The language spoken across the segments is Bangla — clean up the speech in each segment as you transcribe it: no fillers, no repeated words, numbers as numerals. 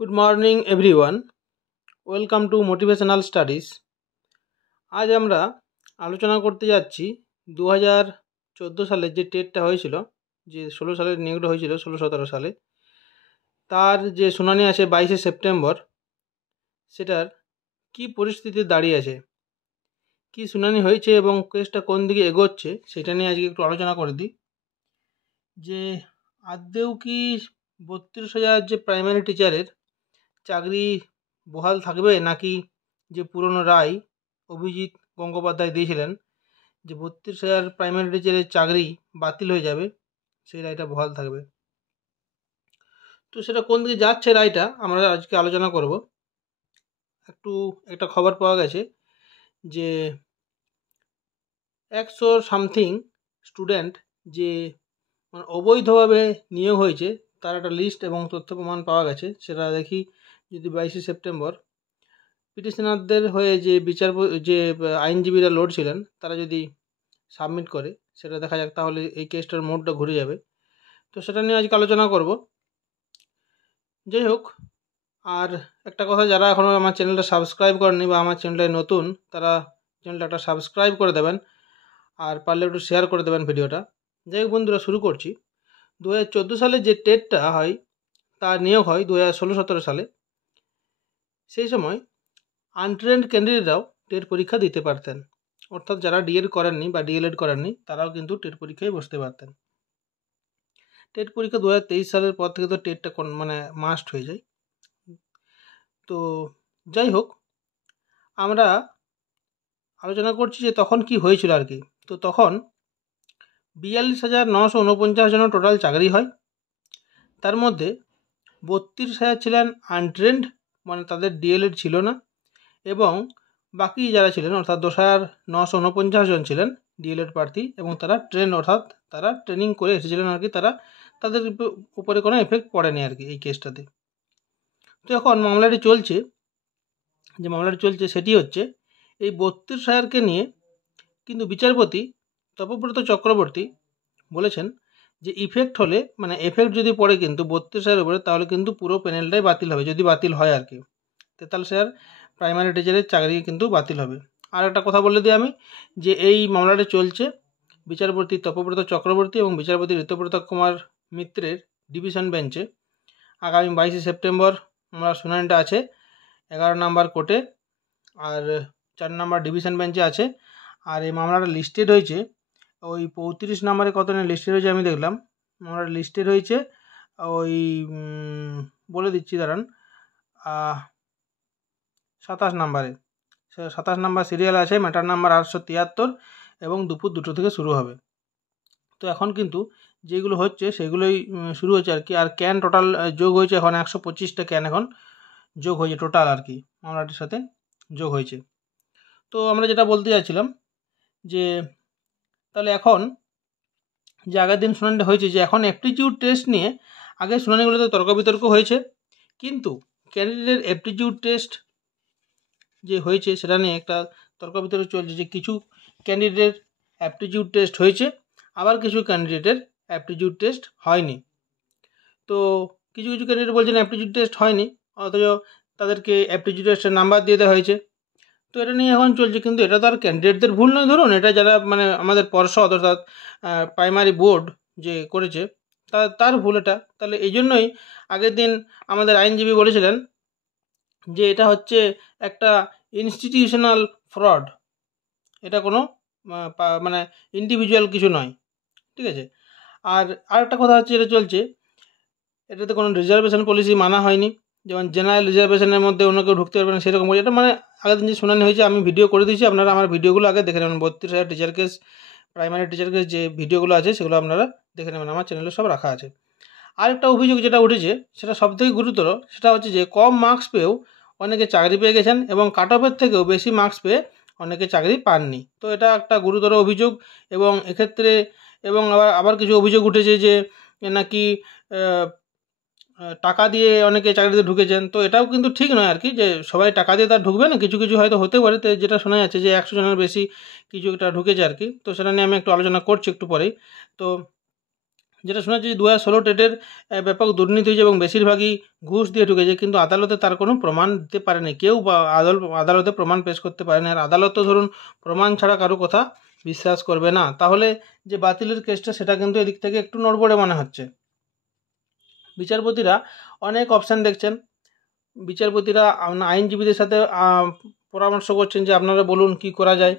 Good morning everyone, welcome to motivational studies. আজ আমরা আলোচনা করতে যাচ্ছি 2014 সালে যে টেটটা হয়েছিল, যে 16 সালের নিয়োগটা হয়েছিল 16-17 সালে, তার যে শুনানি আছে 22শে সেপ্টেম্বর, সেটার কি পরিস্থিতি দাঁড়িয়ে আছে, কি শুনানি হয়েছে এবং কেসটা কোন দিকে এগোচ্ছে সেটা নিয়ে আজকে একটু আলোচনা করে দিই। যে আদৌ কি 32,000 যে প্রাইমারি টিচারের চাকরি বহাল থাকবে, নাকি যে পুরনো রায় অভিজিৎ গঙ্গোপাধ্যায় দিয়েছিলেন যে 32,000 প্রাইমারি টিচারের চাকরি বাতিল হয়ে যাবে, সেই রায়টা বহাল থাকবে। তো সেটা কোন দিকে যাচ্ছে রায়টা আমরা আজকে আলোচনা করব। একটা খবর পাওয়া গেছে যে 100 স্টুডেন্ট যে অবৈধভাবে নিয়োগ হয়েছে তার একটা লিস্ট এবং তথ্য প্রমাণ পাওয়া গেছে। সেটা দেখি যদি 22শে সেপ্টেম্বর পিটিশনারদের হয়ে যে আইনজীবীরা লড়ছিলেন তারা যদি সাবমিট করে, সেটা দেখা যাক, তাহলে এই কেসটার মোড়টা ঘুরে যাবে। তো সেটা নিয়ে আজকে আলোচনা করব। যাই হোক, আর একটা কথা, যারা এখনও আমার চ্যানেলটা সাবস্ক্রাইব করেনি বা আমার চ্যানেলটায় নতুন, তারা চ্যানেলটা একটা সাবস্ক্রাইব করে দেবেন, আর পারলে একটু শেয়ার করে দেবেন ভিডিওটা। যাই হোক বন্ধুরা, শুরু করছি। 2014 সালে যে টেটটা হয়, তার নিয়োগ হয় 2016-17 সালে। সেই সময় আনট্রেন্ড ক্যান্ডিডেটরাও টেট পরীক্ষা দিতে পারতেন, অর্থাৎ যারা ডিএড করেননি বা ডিএলএড করেননি তারাও কিন্তু টেট পরীক্ষায় বসতে পারতেন। টেট পরীক্ষা 2023 সালের পর থেকে তো টেটটা মাস্ট হয়ে যায়। তো যাই হোক, আমরা আলোচনা করছি যে তখন কি হয়েছিল আর কি। তো তখন 42,949 জনের টোটাল চাকরি হয়। তার মধ্যে 32,000 ছিলেন আনট্রেন্ড, মানে তাদের ডিএলএড ছিল না, এবং বাকি যারা ছিলেন অর্থাৎ 2,949 জন ছিলেন ডিএলএড প্রার্থী, এবং তারা ট্রেন, অর্থাৎ তারা ট্রেনিং করে এসেছিলেন আর কি। তাদের উপরে কোনো এফেক্ট পড়েনি আর কি এই কেসটাতে। তো এখন মামলাটি চলছে সেটি হচ্ছে এই 32,000কে নিয়ে, কিন্তু বিচারপতি তপব্রত চক্রবর্তী বলেছেন যে এফেক্ট যদি পড়ে কিন্তু 32,000 উপরে, তাহলে কিন্তু পুরো প্যানেলটাই বাতিল হবে, যদি বাতিল হয় আর কি। 43,000 প্রাইমারি টিচারের চাকরি কিন্তু বাতিল হবে। আর একটা কথা বলে দিই আমি, যে এই মামলাটা চলছে বিচারপতি তপব্রত চক্রবর্তী এবং বিচারপতি ঋতব্রত কুমার মিত্রের ডিভিশন বেঞ্চে। আগামী 22শে সেপ্টেম্বর আমরা শুনানিটা আছে 11 নম্বর কোর্টে, আর 4 নম্বর ডিভিশন বেঞ্চে আছে। আর এই মামলাটা লিস্টেড হয়েছে ওই 35 নম্বরে, কত না লিস্টেড হয়েছে আমি দেখলাম। মামলাটা লিস্টেড হয়েছে ওই বলে দিচ্ছি দাঁড়ান, 27 নম্বরে। 27 নম্বর সিরিয়াল আছে, ম্যাটার নাম্বার 873, এবং দুপুর 2টো থেকে শুরু হবে। তো এখন কিন্তু যেগুলো হচ্ছে সেগুলোই শুরু হচ্ছে আর কি। আর ক্যান টোটাল যোগ হয়েছে এখন 125টা ক্যান এখন যোগ হয়েছে টোটাল আর কি, মামলাটির সাথে যোগ হয়েছে। তো আমরা যেটা বলতে যাচ্ছিলাম যে তাহলে এখন যে আগের দিন শুনানিটা হয়েছে, যে এখন অ্যাপটিটিউড টেস্ট নিয়ে আগের শুনানিগুলোতে তর্ক বিতর্ক হয়েছে, কিন্তু ক্যান্ডিডেটের অ্যাপটিটিউড টেস্ট যে হয়েছে সেটা নিয়ে একটা তর্ক বিতর্ক চলছে, যে কিছু ক্যান্ডিডেটের অ্যাপটিটিউড টেস্ট হয়েছে, আবার কিছু ক্যান্ডিডেটের অ্যাপটিটিউড টেস্ট হয়নি। তো কিছু ক্যান্ডিডেট বলছেন অ্যাপটিটিউড টেস্ট হয়নি, অথচ তাদেরকে অ্যাপটিটিউড টেস্টের নাম্বার দিয়ে দেওয়া হয়েছে। তো এটা নিয়ে এখন চলছে, কিন্তু এটা তো আর ক্যান্ডিডেটদের ভুল নয়। ধরুন এটা যারা আমাদের পর্ষদ অর্থাৎ প্রাইমারি বোর্ড যে করেছে তার ভুল এটা। তাহলে এই জন্যই আগের দিন আমাদের আইনজীবী বলেছিলেন যে এটা হচ্ছে একটা ইনস্টিটিউশনাল ফ্রড, এটা কোনো ইন্ডিভিজুয়াল কিছু নয়, ঠিক আছে। আর আরেকটা কথা হচ্ছে, এটা চলছে, এটাতে কোনো রিজার্ভেশন পলিসি মানা হয়নি, যেমন জেনারেল রিজার্ভেশনের মধ্যে অন্য কেউ ঢুকতে পারবে না সেরকম। এটা আগের দিন যে শুনানি হয়েছে আমি ভিডিও করে দিয়েছি, আপনারা আমার ভিডিওগুলো আগে দেখে নেবেন। 32,000 teacher case, primary teacher case যে ভিডিওগুলো আছে সেগুলো আপনারা দেখে নেবেন, আমার চ্যানেলে সব রাখা আছে। আরেকটা অভিযোগ যেটা উঠেছে সেটা সবথেকে গুরুতর, সেটা হচ্ছে যে কম মার্কস পেয়েও অনেকে চাকরি পেয়ে গেছেন, এবং কাট অফের থেকেও বেশি মার্কস পেয়ে অনেকে চাকরি পাননি। তো এটা একটা গুরুতর অভিযোগ। এবং এক্ষেত্রে আবার কিছু অভিযোগ উঠেছে যে নাকি টাকা দিয়ে অনেকে চাকরিতে ঢুকেছেন। তো এটাও কিন্তু ঠিক নয় আর কি, যে সবাই টাকা দিয়ে তার ঢুকবে না, কিছু হয়তো হতে পারে। তো যেটা শোনা যাচ্ছে যে 100 জনের বেশি কিছু একটা ঢুকেছে আর কি। তো সেটা নিয়ে আমি একটু আলোচনা করছি একটু পরেই। তো যেটা শোনা যাচ্ছে 2016 টেটের ব্যাপক দুর্নীতি হয়েছে এবং বেশিরভাগই ঘুষ দিয়ে ঢুকেছে, কিন্তু আদালতে তার কোনো প্রমাণ দিতে পারেনি, কেউ আদালতে প্রমাণ পেশ করতে পারেনি। আর আদালত তো ধরুন প্রমাণ ছাড়া কারো কথা বিশ্বাস করবে না। তাহলে যে বাতিলের কেসটা সেটা কিন্তু এদিক থেকে একটু নড়বড়ে মনে হচ্ছে। বিচারপতিরা অনেক অপশান দেখছেন, বিচারপতিরা আইনজীবীদের সাথে পরামর্শ করছেন যে আপনারা বলুন কি করা যায়,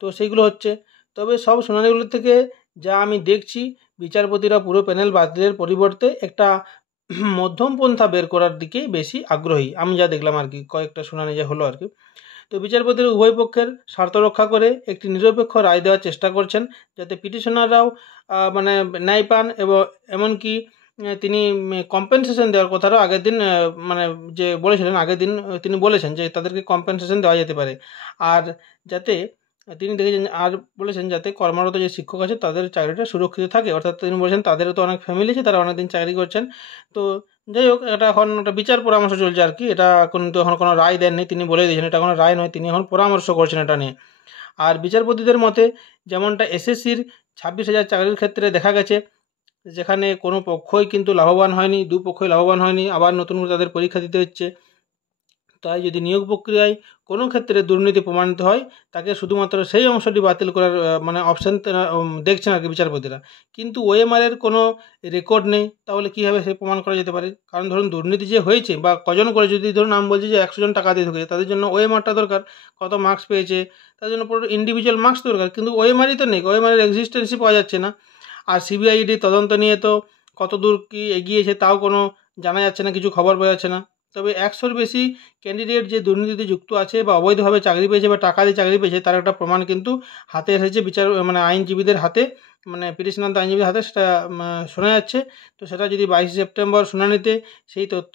তো সেইগুলো হচ্ছে। তবে সব শুনানিগুলোর থেকে যা আমি দেখছি, বিচারপতিরা পুরো প্যানেল বাতিলের পরিবর্তে একটা মধ্যম পন্থা বের করার দিকে বেশি আগ্রহী, আমি যা দেখলাম আর কি, কয়েকটা শুনানি যা হলো আর কি। তো বিচারপতিরা উভয় পক্ষের স্বার্থ রক্ষা করে একটি নিরপেক্ষ রায় দেওয়ার চেষ্টা করছেন, যাতে পিটিশনাররাও মানে ন্যায় পান, এবং এমনকি তিনি কম্পেনসেশন দেওয়ার কথাটাও আগের দিন মানে যে বলেছিলেন, আগের দিন তিনি বলেছেন যে তাদেরকে কম্পেনসেশন দেওয়া যেতে পারে। আর যাতে তিনি দেখেছেন আর বলেছেন যাতে কর্মরত যে শিক্ষক আছে তাদের চাকরিটা সুরক্ষিত থাকে, অর্থাৎ তিনি বলেছেন তাদেরও তো অনেক ফ্যামিলি আছে, তারা অনেকদিন চাকরি করছেন। তো যাই হোক, এটা এখন একটা বিচার পরামর্শ চলছে আর কি, এটা কিন্তু এখন কোনো রায় দেননি, তিনি বলে দিয়েছেন এটা কোনো রায় নয়, তিনি এখন পরামর্শ করছেন এটা নিয়ে। আর বিচারপতিদের মতে যেমনটা এসএসসির 26,000 চাকরির ক্ষেত্রে দেখা গেছে, যেখানে কোনো পক্ষই কিন্তু লাভবান হয়নি, দুপক্ষই লাভবান হয়নি, আবার নতুন করে তাদের পরীক্ষা দিতে হচ্ছে। তাই যদি নিয়োগ প্রক্রিয়ায় কোনো ক্ষেত্রে দুর্নীতি প্রমাণিত হয়, তাকে শুধুমাত্র সেই অংশটি বাতিল করার মানে অপশান দেখছেন আর কি বিচারপতিরা। কিন্তু ওএমআরের কোনো রেকর্ড নেই, তাহলে কীভাবে সে প্রমাণ করা যেতে পারে? কারণ ধরুন দুর্নীতি যে হয়েছে বা কজন করে, যদি ধরুন আমি বলছি যে 100 জন টাকা দিয়ে ঢুকেছে, তাদের জন্য ওএমআরটা দরকার, কত মার্কস পেয়েছে, তার জন্য পুরো ইন্ডিভিজুয়াল মার্কস দরকার, কিন্তু ওএমআরই তো নেই, ওএমআরের এক্সিস্টেন্সই পাওয়া যাচ্ছে না। আর সিবিআইডি তদন্ত নিয়ে তো কত দূর কী এগিয়েছে তাও কোনো জানা যাচ্ছে না, কিছু খবর পাওয়া যাচ্ছে না। তবে 100-র বেশি ক্যান্ডিডেট যে দুর্নীতিতে যুক্ত আছে বা অবৈধভাবে চাকরি পেয়েছে বা টাকা দিয়ে চাকরি পেয়েছে, তার একটা প্রমাণ কিন্তু হাতে এসেছে মানে আইনজীবীদের হাতে, মানে পিটিশনার আইনজীবীদের হাতে, সেটা শোনা যাচ্ছে। তো সেটা যদি 22 সেপ্টেম্বর শুনানিতে সেই তথ্য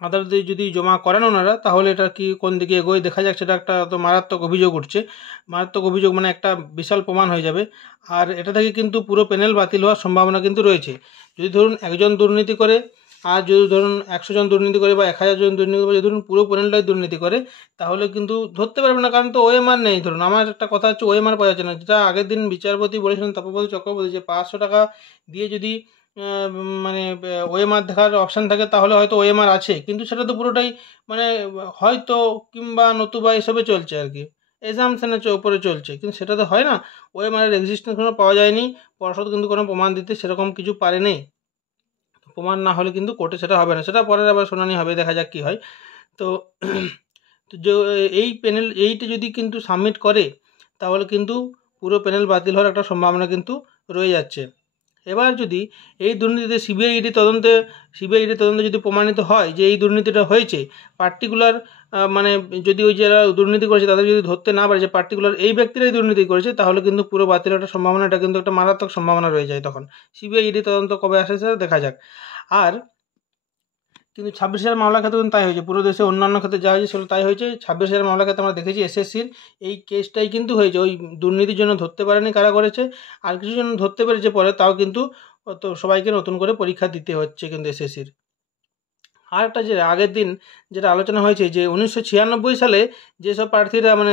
আদালতে যদি জমা করেন ওনারা, তাহলে এটা কি কোন দিকে এগোয় দেখা যাক। সেটা একটা তো মারাত্মক অভিযোগ উঠছে, মারাত্মক অভিযোগ মানে একটা বিশাল প্রমাণ হয়ে যাবে। আর এটা থেকে কিন্তু পুরো প্যানেল বাতিল হওয়ার সম্ভাবনা কিন্তু রয়েছে। যদি ধরুন একজন দুর্নীতি করে, আর যদি ধরুন 100 জন দুর্নীতি করে বা 1000 জন দুর্নীতি করে, যদি ধরুন পুরো প্যানেলটাই দুর্নীতি করে, তাহলে কিন্তু ধরতে পারবে না, কারণ তো ওএমআর নেই। ধরুন আমার একটা কথা হচ্ছে ওএমআর পাওয়া যাচ্ছে না, যেটা আগের দিন বিচারপতি বলেছিলেন তপব্রত চক্রবর্তী, যে 500 টাকা দিয়ে যদি মানে ওএমআর দেখার অপশান থাকে তাহলে হয়তো ওএমআর আছে, কিন্তু সেটা তো পুরোটাই মানে হয়তো কিংবা নতুবা এসবে চলছে আর কি, এক্সামশনের ওপরে চলছে, কিন্তু সেটা তো হয় না। ওএমআরের এক্সিস্টেন্স কোনো পাওয়া যায়নি, পর্ষদ কিন্তু কোনো প্রমাণ দিতে সেরকম কিছু পারেনি, প্রমাণ না হলে কিন্তু কোর্টে সেটা হবে না, সেটা পরের আবার শুনানি হবে, দেখা যাক কী হয়। তো যে এই প্যানেল এইটা যদি কিন্তু সাবমিট করে, তাহলে কিন্তু পুরো প্যানেল বাতিল হওয়ার একটা সম্ভাবনা কিন্তু রয়ে যাচ্ছে। এবার যদি এই দুর্নীতিতে সিবিআইডি তদন্তে যদি প্রমাণিত হয় যে এই দুর্নীতিটা হয়েছে, পার্টিকুলার মানে যদি ওই যারা দুর্নীতি করেছে তাদের যদি ধরতে না পারে যে পার্টিকুলার এই ব্যক্তিরাই দুর্নীতি করেছে, তাহলে কিন্তু পুরো বাতিল একটা সম্ভাবনা, এটা কিন্তু একটা মারাত্মক সম্ভাবনা রয়ে যায়। তখন সিবিআইডি তদন্ত কবে আসে সেটা দেখা যাক। আর কিন্তু 26,000 মামলার ক্ষেত্রে কিন্তু তাই হয়েছে, পুরো দেশে অন্যান্য ক্ষেত্রে যা হয়েছে সেগুলো তাই হয়েছে। 26,000 মামলার ক্ষেত্রে আমরা দেখেছি এসএসসির এই কেসটাই কিন্তু হয়েছে, ওই দুর্নীতির জন্য ধরতে পারেনি কারা করেছে, আর কিছু জন ধরতে পেরেছে পরে, তাও কিন্তু তো সবাইকে নতুন করে পরীক্ষা দিতে হচ্ছে কিন্তু এসএসসির। আর একটা যে আগের দিন যেটা আলোচনা হয়েছে যে 1996 সালে যেসব প্রার্থীরা মানে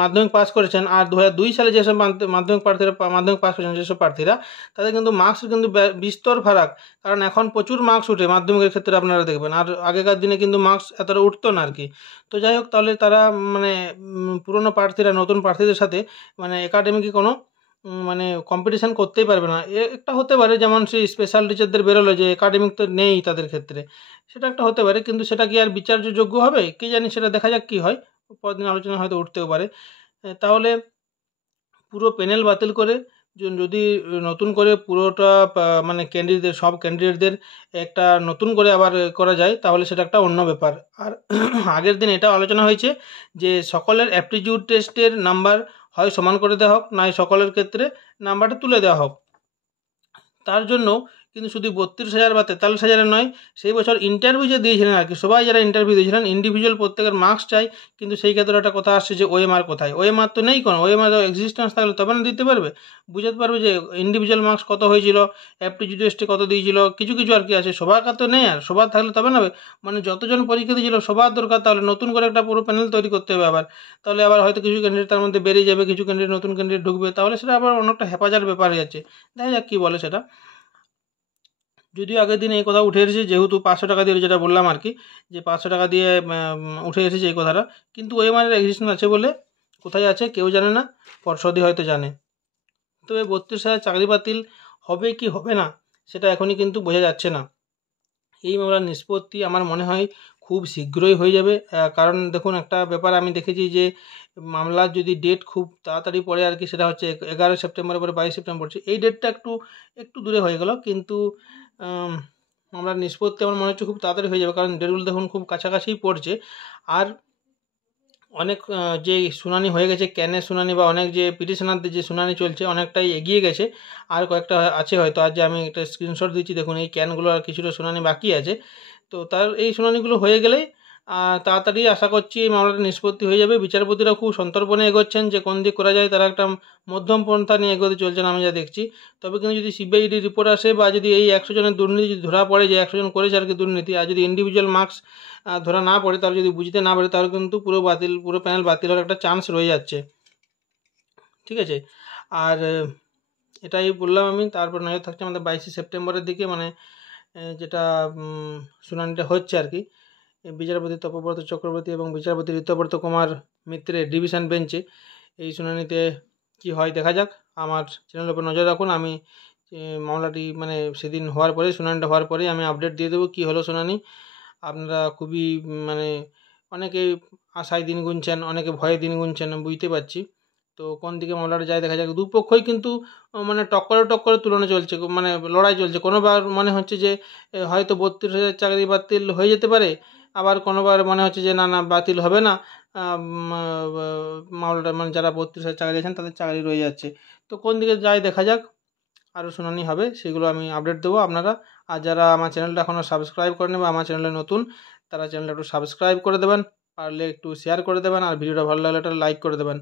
মাধ্যমিক পাস করেছেন, আর 2002 সালে যেসব মাধ্যমিক পাস করেছেন যেসব প্রার্থীরা, তাদের কিন্তু মার্কস কিন্তু বিস্তর ফারাক, কারণ এখন প্রচুর মার্কস উঠে মাধ্যমিকের ক্ষেত্রে আপনারা দেখবেন, আর আগেকার দিনে কিন্তু মার্কস এতটা উঠতো না আর কি। তো যাই হোক, তাহলে তারা মানে পুরনো প্রার্থীরা নতুন প্রার্থীদের সাথে মানে একাডেমিকে কোনো মানে কম্পিটিশান করতেই পারবে না। একটা হতে পারে যেমন সেই স্পেশাল টিচারদের বেরোলো যে একাডেমিক তো নেই তাদের ক্ষেত্রে, সেটা একটা হতে পারে, কিন্তু সেটা কি আর বিচার্যযোগ্য হবে কে জানি, সেটা দেখা যাক কী হয়, পরদিন আলোচনা হয়তো উঠতেও পারে। তাহলে পুরো প্যানেল বাতিল করে যদি নতুন করে পুরোটা মানে সব ক্যান্ডিডেটদের একটা নতুন করে আবার করা যায়, তাহলে সেটা একটা অন্য ব্যাপার। আর আগের দিন এটাও আলোচনা হয়েছে যে সকলের অ্যাপটিটিউড টেস্টের নাম্বার হয় সমান করে দেওয়া হোক, নয় সকলের ক্ষেত্রে নাম্বারটা তুলে দেওয়া হোক। তার জন্য কিন্তু শুধু 32,000 বা 43,000 নয়, সেই বছর ইন্টারভিউ যে দিয়েছিলেন আর কি, সবাই যারা ইন্টারভিউ দিয়েছিলেন ইন্ডিভিজুয়াল প্রত্যেকের মার্কস চাই, কিন্তু সেই ক্ষেত্রে একটা কথা আসছে যে ওএমআর কোথায়, ওএমআর তো নেই, কোনো ওএমআর এক্সিস্টেন্স থাকলে তবে না দিতে পারবে, বুঝতে পারবে যে ইন্ডিভিজুয়াল মার্কস কত হয়েছিল, অ্যাপটিটিউড টেস্টে কত দিয়েছিল, কিছু কিছু আর কি আছে, সবার কাছে তো নেই, আর সবার থাকলে তবে না, মানে যতজন পরীক্ষা দিয়েছিল সবার দরকার, তাহলে নতুন করে একটা পুরো প্যানেল তৈরি করতে হবে আবার, তাহলে আবার হয়তো কিছু ক্যান্ডিডেট তার মধ্যে বেরিয়ে যাবে, কিছু ক্যান্ডিডেট নতুন ক্যান্ডিডেট ঢুকবে, তাহলে সেটা আবার অনেকটা হেফাজতের ব্যাপার হয়ে যাচ্ছে, দেখা যাক কী বলে সেটা। যদিও আগের দিন এই কথা উঠে এসেছে, যেহেতু 500 টাকা দিয়ে, যেটা বললাম আর কি, যে 500 টাকা দিয়ে উঠে এসেছে এই কথাটা, কিন্তু ওএমআর এর এক্সিস্টেন্স আছে বলে কোথায় আছে কেউ জানে না, পর্ষদই হয়তো জানে। তবে 32,000 চাকরি বাতিল হবে কি হবে না সেটা এখনই কিন্তু বোঝা যাচ্ছে না। এই মামলার নিষ্পত্তি আমার মনে হয় খুব শীঘ্রই হয়ে যাবে, কারণ দেখুন একটা ব্যাপার আমি দেখেছি যে মামলার যদি ডেট খুব তাড়াতাড়ি পড়ে আর কি, সেটা হচ্ছে 11 সেপ্টেম্বরের পরে 22 সেপ্টেম্বর পড়ছে, এই ডেটটা একটু দূরে হয়ে গেল, কিন্তু মামলার নিষ্পত্তি আমার মনে হচ্ছে খুব তাড়াতাড়ি হয়ে যাবে, কারণ ডেটগুলো দেখুন খুব কাছাকাছিই পড়ছে। আর অনেক যে শুনানি হয়ে গেছে, ক্যানের শুনানি বা অনেক যে পিটিশনারদের যে শুনানি চলছে অনেকটাই এগিয়ে গেছে, আর কয়েকটা আছে হয়তো। আজ যে আমি একটা স্ক্রিনশট দিচ্ছি দেখুন, এই ক্যানগুলো আর কিছুটা শুনানি বাকি আছে, তো তার এই শুনানিগুলো হয়ে গেলেই তাড়াতাড়ি আশা করছি এই মামলাটা নিষ্পত্তি হয়ে যাবে। বিচারপতিরা খুব সন্তর্পণে এগোচ্ছেন যে কোন দিক করা যায়, তারা একটা মধ্যম পন্থা নিয়ে এগোতে চলছেন আমি যা দেখছি। তবে কিন্তু যদি সিবিআইডি রিপোর্ট আসে বা যদি এই 100 জনের দুর্নীতি যদি ধরা পড়ে, যে 100 জন করেছে আর কি দুর্নীতি, আর যদি ইন্ডিভিজুয়াল মার্কস ধরা না পড়ে, তাহলে যদি বুঝতে না পারে, তাহলে কিন্তু পুরো প্যানেল বাতিল হওয়ার একটা চান্স রয়ে যাচ্ছে। ঠিক আছে, আর এটাই বললাম আমি। তারপর নজর থাকছে আমাদের 22 সেপ্টেম্বরের দিকে, মানে যেটা শুনানিটা হচ্ছে আর কি, বিচারপতি তপব্রত চক্রবর্তী এবং বিচারপতি ঋতব্রত কুমার মিত্রের ডিভিশন বেঞ্চে। এই শুনানিতে কি হয় দেখা যাক। আমার চ্যানেলের উপর নজর রাখুন। আমি মামলাটি মানে সেদিন হওয়ার পরে, শুনানিটা হওয়ার পরেই আমি আপডেট দিয়ে দেবো কী হলো শুনানি। আপনারা খুবই মানে অনেকে আশায় দিন গুনছেন, অনেকে ভয়ে দিন গুনছেন, বুঝতে পারছি। তো কোন দিকে মামলাটা যায় দেখা যাক। দুপক্ষই কিন্তু মানে টক্করে তুলনা চলছে, মানে লড়াই চলছে। কোনোবার মনে হচ্ছে যে হয়তো 32,000 চাকরি বাতিল হয়ে যেতে পারে, আবার কোনোবার মনে হচ্ছে যে না বাতিল হবে না, মামলাটা মানে যারা 32,000 চাকরি আছেন তাদের চাকরি রয়ে যাচ্ছে। তো কোন দিকে যায় দেখা যাক। আরও শুনানি হবে, সেগুলো আমি আপডেট দেবো আপনারা। আর যারা আমার চ্যানেলটা এখনও সাবস্ক্রাইব করেনি বা আমার চ্যানেলে নতুন, তারা চ্যানেলটা একটু সাবস্ক্রাইব করে দেবেন, পারলে একটু শেয়ার করে দেবেন, আর ভিডিওটা ভালো লাগলে একটা লাইক করে দেবেন।